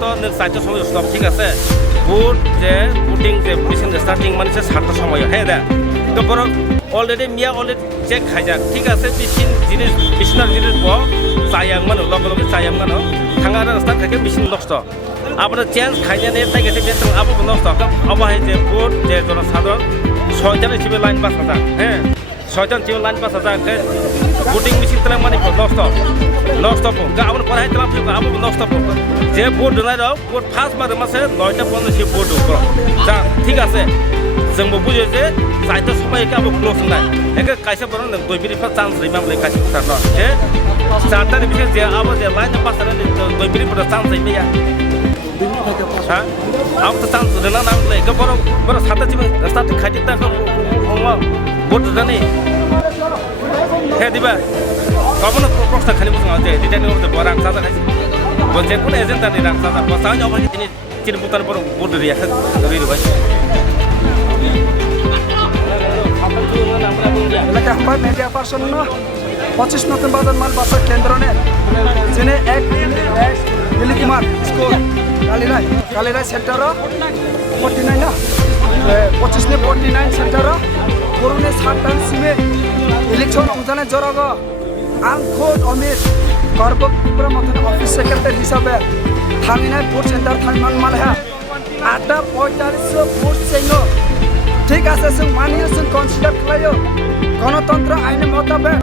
তো চারটার সময় স্টপ ঠিক আছে ভোট যে ভোটিং যে মেশিন স্টার্টিং মানে 7টার সময় হ্যাঁ দে তো বড় অলরেডি মিয়া অলরেডি চেক খাইজাক ঠিক আছে মেশিনের জিনিস চাইয়াং মানে লগে লগে চাইয়াং মানে থাঙা রাস্তা থেকে মেশিন নষ্ট আপনার চেঞ্জ খাইজানে তাই গেছে বেতন আবু নষ্ট অবাহে যে ভোট যে জনসাধারণ 6জন হিসেবে লাইন পাস হাজার হ্যাঁ 6জন হিসেবে লাইন পাস হাজার ভোটিং মেশিন তারা মানে নষ্ট আপনার পড়াই তারা আবু নষ্ট যে ভোট দোনাই ভোট ফার্স্ট বারে মাসে 9টা 15 ভোট যা ঠিক আছে जोंबो बुझो जे जायता समायखौ आबो क्लोज नाय एके कायसे बरन 2 मिनिट चान्स रै मामले कायसे थार न जे चारटानि बिखे जे आबो जे लाइन पास जानानै 2 मिनिट पर चान्स रै मैया हा आबो त चान्स देना नामले के बर साता जिबो स्टार्ट खाइति ता हम भोट जानि हे दिबा गाबोन प्रस्ताव खालि बुझा जे दिटानि उते बरां साजा खाइसे बजे कुन एजेन्डानि रां साजा बसानि अबनि तिनि चिरपुतान पर भोट रियाखै रिबाय এলাকা আমার মিডিয়া পার্সন 25 নতুন বাজার মাল বাসা কেন্দ্র নে জেনে এক দিলিকুমার স্কুল কালিরাই সেন্টার 49 না 25 ने 49 सेन्टर बर'नि 7 दान सिमे इलेक्शन रंजानाय जरग आं खुद अमित गर्बक मथन अफिस सेक्रेटारि हिसाबै थांनाय भोट सेन्टार थांमान मालहा 8:45 भोट सेङो ঠিক আছে जों मानियो जों कन्सिडार खालायो गणतन्त्र आइन मुताबिक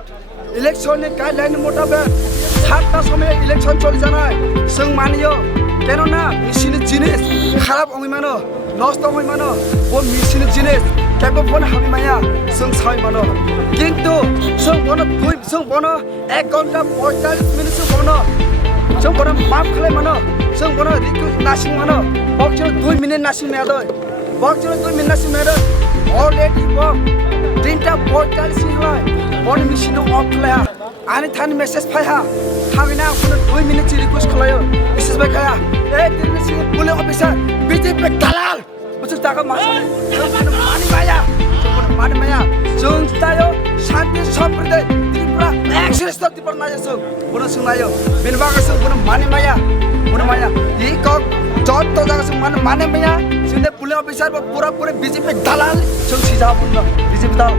इलेक्शननि गाइडलाइन मुताबिक 7टा समय इलेक्शन चलि जानाय जों मानियो केनना मेसिन जिनिस खाराब अमिमानो नष्ट अमिमानो वो मेसिन जिनिस केबो फन हामिमाया जों साइमानो किन्तु जों बनो 1 घन्टा 45 मिनिट जों बनो माफ खालायमानो जों बनो रिक्वेस्ट नासिं मानो बक्सर 2 मिनिट नासिं मेयादै बक्सर 2 मिनिट नासिं मेयादै already bok 3:45 hilai on machine off khaya ani than message phaya thamina kono 2 minute request khalayo message bai khaya ei tirne si police officer bjp dalal buchuk taka mani maya jung tayo shanti sampradaya tripura access to tripura naya sung bono sungayo binbaga sung bono mani maya ye kok jot to jaga sung mani maya sinde police officer पूरा BJP दलाल जों सिजा बुंनो BJP दल